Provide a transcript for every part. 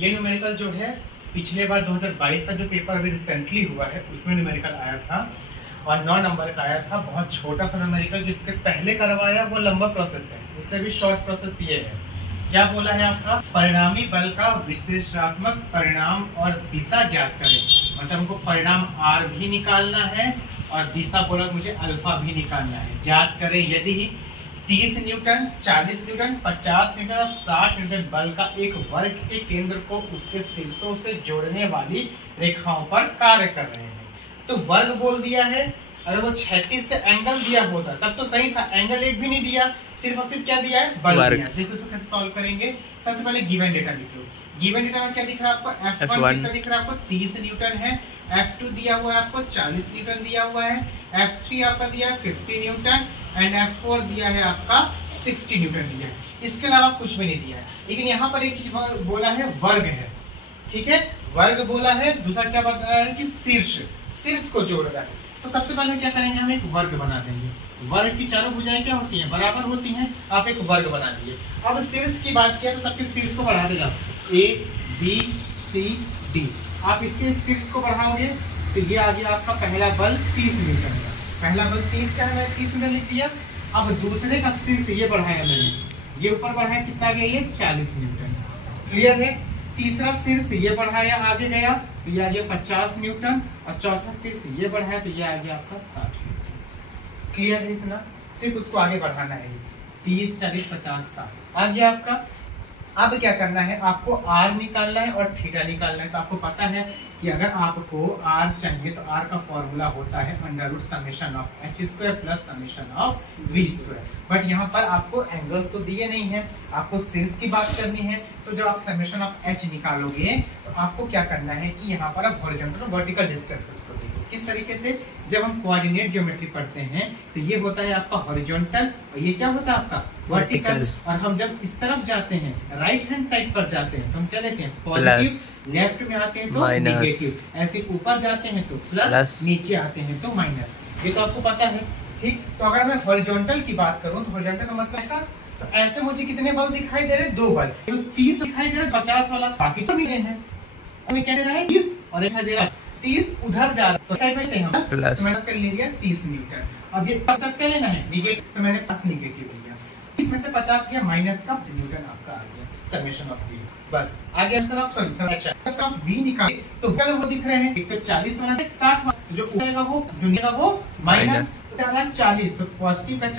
ये न्यूमेरिकल जो है पिछले बार 2022 का जो पेपर अभी रिसेंटली हुआ है उसमें न्यूमेरिकल आया था और 9 नंबर का आया था। बहुत छोटा सा न्यूमेरिकल जिससे पहले करवाया वो लंबा प्रोसेस है, उससे भी शॉर्ट प्रोसेस ये है। क्या बोला है आपका, परिणामी बल का विश्लेषणात्मक परिणाम और दिशा ज्ञात करें। मतलब हमको परिणाम आर भी निकालना है और दिशा बोला मुझे अल्फा भी निकालना है। ज्ञात करें यदि 30 न्यूटन, 40 न्यूटन, 50 न्यूटन और 60 न्यूटन बल का एक वर्ग के केंद्र को उसके शीर्षों से जोड़ने वाली रेखाओं पर कार्य कर रहे हैं। तो वर्ग बोल दिया है। अगर वो 36 से एंगल दिया होता तब तो सही था, एंगल एक भी नहीं दिया, सिर्फ और सिर्फ क्या दिया है, बल दिया। देखो इसको कैसे सॉल्व करेंगे। सबसे पहले गिवन डेटा लिख लो। गिवन डेटा में क्या दिख रहा है आपको, F1 कितना दिख रहा है आपको, 30 न्यूटन है। F2 दिया हुआ है आपको 40 न्यूटन दिया हुआ है। F3 आपका दिया है 50 न्यूटन एंड F4 दिया है आपका 60 न्यूटन दिया है। इसके अलावा कुछ भी नहीं दिया है। लेकिन यहाँ पर एक चीज बोला है, वर्ग है, ठीक है, वर्ग बोला है। दूसरा क्या बताया है कि शीर्ष को जोड़ रहा है। तो सबसे पहले क्या करेंगे, हम एक वर्ग बना देंगे। वर्ग की चारों भुजाएं क्या होती हैं, बराबर होती हैं। आप एक वर्ग बना दिए। अब शीर्ष की बात किया तो सबके शीर्ष को बढ़ा देगा, A B C D। आप इसके शीर्ष को बढ़ाओगे तो ये आ गया आपका पहला बल 30 न्यूटन का। पहला बल 30 का है, 30 न्यूटन लिख दिया। अब दूसरे का शीर्ष ये बढ़ाया मैंने, ये ऊपर बढ़ाया, कितना गया ये 40 न्यूटन। क्लियर है। तीसरा शीर्ष ये बढ़ाया, आगे गया तो ये आ गया 50 न्यूटन और चौथा शीर्ष ये बढ़ाया तो ये आ गया आपका 60 न्यूटन। क्लियर है। इतना सिर्फ उसको आगे बढ़ाना है, 30 40 50 60 आ गया आपका। अब क्या करना है, आपको आर निकालना है और थीटा निकालना है। तो आपको पता है कि अगर आपको आर चाहिए तो आर का फॉर्मूला होता है under summation of h square plus summation of v square. But यहाँ पर आपको एंगल्स तो दिए नहीं है, आपको शीर्ष की बात करनी है। तो जब आप समेशन ऑफ एच निकालोगे तो आपको क्या करना है कि यहाँ पर आप हॉरिजॉन्टल और वर्टिकल डिस्टेंसेस को देखो। किस तरीके से, जब हम कोऑर्डिनेट ज्योमेट्री पढ़ते हैं तो ये होता है आपका हॉरिजॉन्टल और ये क्या होता है आपका वर्टिकल। और हम जब इस तरफ जाते हैं, राइट हैंड साइड पर जाते हैं तो हम क्या लेते हैं पॉजिटिव, लेफ्ट में आते हैं तो नेगेटिव, ऐसे ऊपर जाते हैं तो प्लस, नीचे आते हैं तो माइनस। ये तो आपको पता है, ठीक। तो अगर मैं हॉरिजॉन्टल की बात करूं तो हॉरिजॉन्टल का मतलब ऐसा, तो ऐसे मुझे कितने बल दिखाई दे रहे हैं, 2 बल। तो 30 दिखाई दे रहा है, 50 वाला बाकी तो मिले हैं। हमें क्या दे रहा है 30 और दिखाई दे रहा है 30 उधर जा रहा है तो साइड में लेंगे प्लस, तो मैंने कर लिया 30 न्यूटन। अब ये सब क्या लेना है, नेगेटिव, तो मैंने पास नेगेटिव लिया। इसमें से 50 या माइनस का न्यूटन आपका आ गया समेशन ऑफ वी। बस आ गया समेशन ऑफ वी निकाले तो क्या वो दिख रहे हैं, एक तो 40 वाला 60 वाला, जो ऊपर वो जो वो माइनस 40, तो पॉजिटिव का।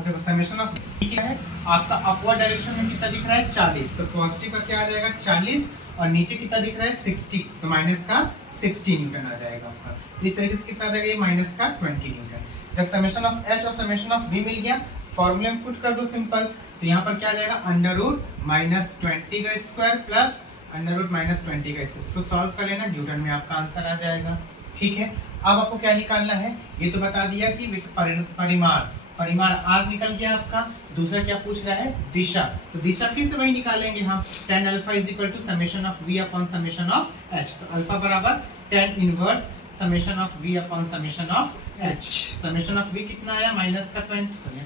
देखो समेशन ऑफ क्या है आपका, अपवर्ड डायरेक्शन में कितना दिख रहा है 40, तो पॉजिटिव का क्या आ जाएगा 40 और नीचे कितना दिख रहा है 60, तो माइनस का 60 न्यूटन आ जाएगा आपका। इस तरीके से कितना आ जाएगा, माइनस का 20 न्यूटन। जब समेशन ऑफ एच और समेशन ऑफ वी मिल गया, फॉर्मूले में पुट कर दो सिंपल। तो यहाँ पर क्या आ जाएगा अंडर रूट माइनस 20 का square plus under root minus 20 का स्क्वायर। इसको सॉल्व कर लेना, न्यूटन में आपका आंसर आ जाएगा। ठीक है। अब आपको क्या निकालना है, ये तो बता दिया कि परिमाण आर निकल गया आपका। दूसरा क्या पूछ रहा है, दिशा। तो दिशा फिर से वही निकालेंगे हम, tan alpha is equal to summation of v upon summation of h. तो अल्फा बराबर tan inverse summation of v upon summation of h. Summation of v कितना आया, माइनस का 20, sorry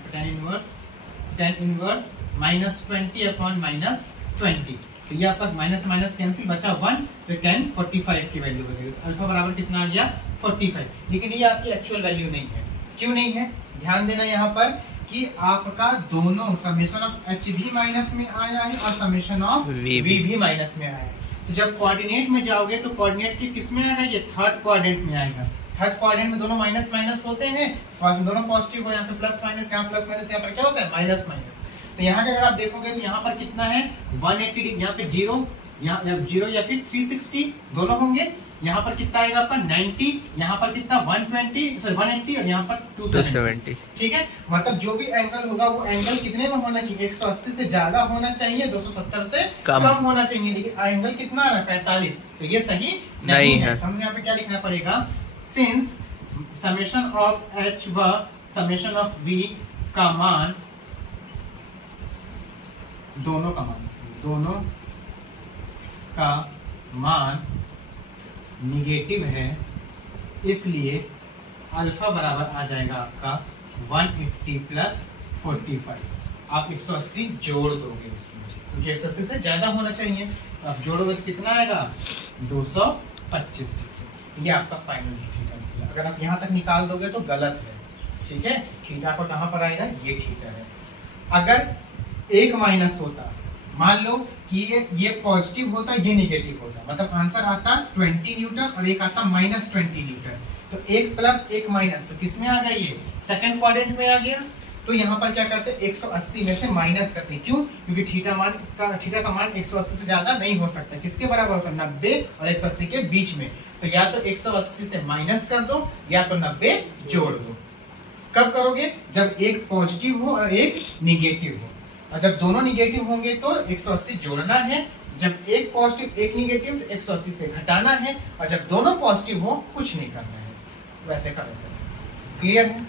tan inverse minus 20 upon minus 20। तो ये आपका minus minus cancel, बचा 1, तो tan 45 की वैल्यू बचेगी। अल्फा बराबर कितना आ गया 45। लेकिन ये आपकी एक्चुअल वैल्यू नहीं है। क्यों नहीं है, ध्यान देना यहाँ पर कि आपका दोनों समेशन ऑफ एच भी माइनस में आया है और समेशन ऑफ वी भी माइनस में आया है। तो जब कोऑर्डिनेट में जाओगे तो कोऑर्डिनेट के किस में आएगा, ये थर्ड कोऑर्डिनेट में आएगा। थर्ड कोऑर्डिनेट में दोनों माइनस माइनस होते हैं, दोनों पॉजिटिव हो, यहाँ पे प्लस माइनस, यहाँ प्लस माइनस, यहाँ पर क्या होता है माइनस माइनस। तो यहाँ के अगर आप देखोगे तो यहाँ पर कितना है 180 डिग्री, यहाँ पे 0, यहाँ 0 या फिर 360 दोनों होंगे। यहाँ पर कितना आएगा आपका 90, यहाँ पर कितना 180 और यहाँ पर 270। ठीक है, मतलब जो भी एंगल होगा वो एंगल कितने में होना चाहिए, 180 से ज्यादा होना चाहिए, 270 से कम होना चाहिए। लेकिन एंगल कितना आ रहा है 45, तो ये सही नहीं है। हमें यहाँ पे क्या लिखना पड़ेगा, सिंस समेशन ऑफ एच व समेशन ऑफ वी का मान, दोनों का मान निगेटिव है, इसलिए अल्फा बराबर आ जाएगा आपका 180 प्लस 45। आप 180 जोड़ दोगे इसमें, क्योंकि 180 से ज्यादा होना चाहिए, तो आप जोड़ोगे तो कितना आएगा 225 डिग्री। ये आपका फाइनल थीटा निकला। अगर आप यहाँ तक निकाल दोगे तो गलत है, ठीक है। थीटा को कहाँ पर आएगा, ये थीटा है। अगर एक माइनस होता, मान लो कि ये पॉजिटिव होता, ये निगेटिव होता, मतलब आंसर आता 20 न्यूटन और एक आता -20 न्यूटन। तो एक प्लस एक माइनस, तो किसमें आ गया, ये सेकंड क्वाड्रेंट में आ गया। तो यहाँ पर क्या करते हैं, 180 में से माइनस करते हैं। क्यों? क्योंकि थीटा का मान 180 से ज्यादा नहीं हो सकता। किसके बराबर होता है, 90 और 180 के बीच में। तो या तो 180 से माइनस कर दो या तो 90 जोड़ दो। कब करोगे, जब एक पॉजिटिव हो और एक निगेटिव हो। और जब दोनों निगेटिव होंगे तो 180 जोड़ना है, जब एक पॉजिटिव एक निगेटिव तो 180 से घटाना है, और जब दोनों पॉजिटिव हो कुछ नहीं करना है। वैसे का वैसे। क्लियर है?